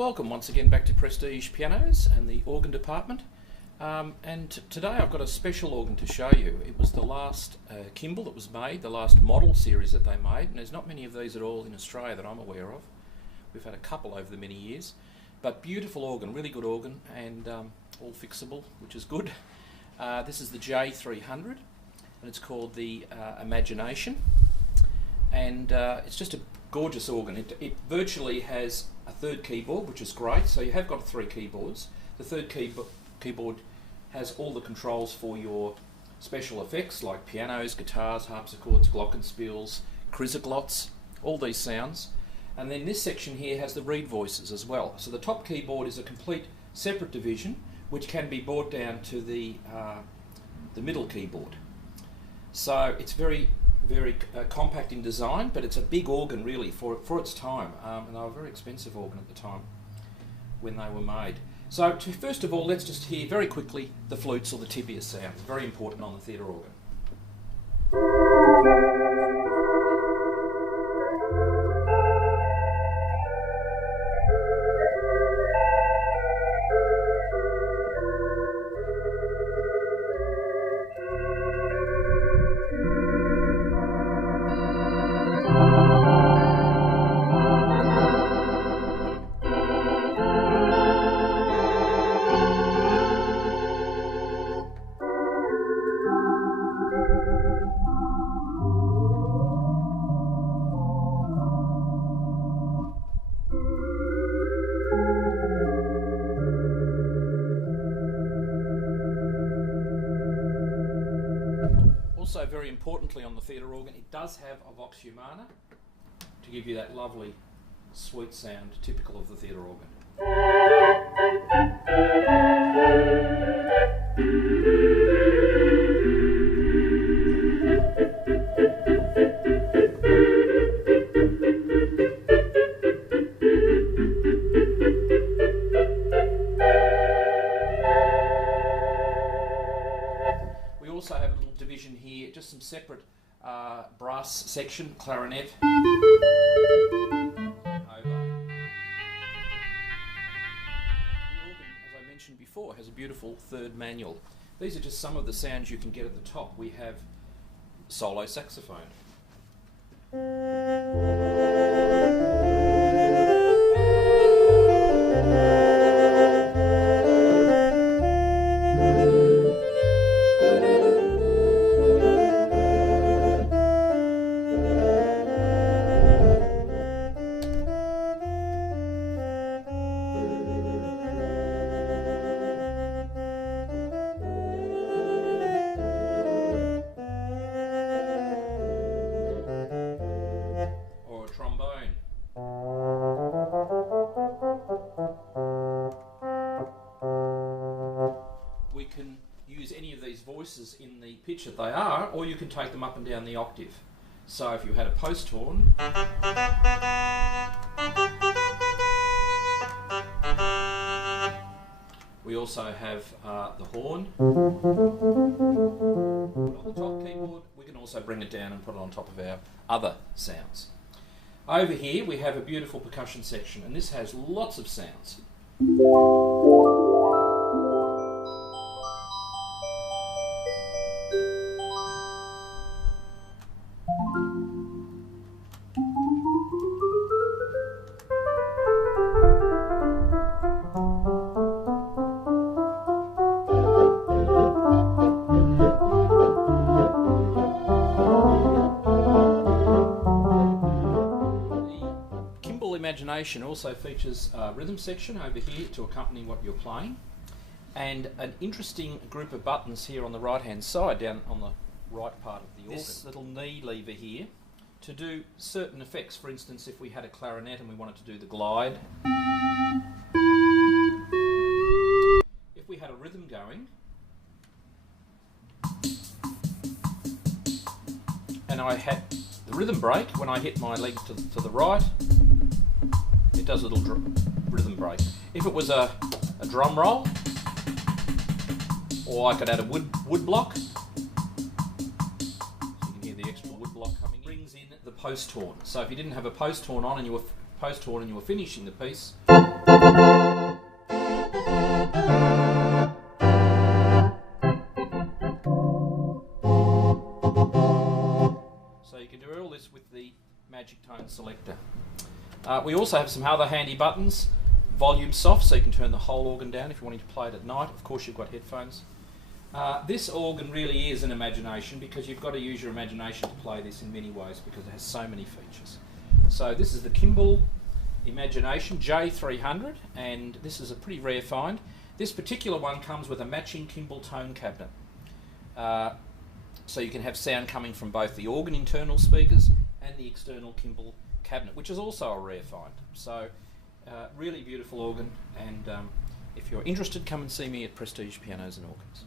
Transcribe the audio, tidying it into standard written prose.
Welcome once again back to Prestige Pianos and the organ department. And today I've got a special organ to show you. It was the last Kimball that was made, the last model series that they made, and there's not many of these at all in Australia that I'm aware of. We've had a couple over the many years, but beautiful organ, really good organ, and all fixable, which is good. This is the J300, and it's called the Imagination, and it's just a gorgeous organ. It virtually has a third keyboard, which is great, so you have got 3 keyboards. The third keyboard has all the controls for your special effects like pianos, guitars, harpsichords, glockenspiels, chrysoglotts, all these sounds. And then this section here has the reed voices as well. So the top keyboard is a complete separate division which can be brought down to the middle keyboard. So it's very compact in design, but it's a big organ really for its time, and they were a very expensive organ at the time when they were made. So first of all, let's just hear very quickly the flutes or the tibia sounds, very important on the theatre organ. Also, very importantly on the theatre organ, it does have a vox humana to give you that lovely sweet sound typical of the theatre organ. We also have a little division here, just some separate brass section, clarinet, oboe. The organ, as I mentioned before, has a beautiful third manual. These are just some of the sounds you can get at the top. We have solo saxophone. Trombone. We can use any of these voices in the pitch that they are, or you can take them up and down the octave. So if you had a post horn, we also have the horn. Put on the top keyboard. We can also bring it down and put it on top of our other sounds. Over here we have a beautiful percussion section, and this has lots of sounds. Imagination also features a rhythm section over here to accompany what you're playing, and an interesting group of buttons here on the right hand side, down on the right part of the organ. This little knee lever here to do certain effects. For instance, if we had a clarinet and we wanted to do the glide, if we had a rhythm going and I had the rhythm break when I hit my leg to the right, it does a little rhythm break. If it was a drum roll, or I could add a wood block, so you can hear the extra wood block coming in. Brings in the post horn. So if you didn't have a post horn on and you were finishing the piece, magic tone selector. We also have some other handy buttons. Volume soft, so you can turn the whole organ down if you're wanting to play it at night. Of course, you've got headphones. This organ really is an imagination, because you've got to use your imagination to play this in many ways, because it has so many features. So this is the Kimball Imagination J300, and this is a pretty rare find. This particular one comes with a matching Kimball tone cabinet. So you can have sound coming from both the organ internal speakers and the external Kimball cabinet, which is also a rare find. So really beautiful organ, and if you're interested, come and see me at Prestige Pianos and Organs.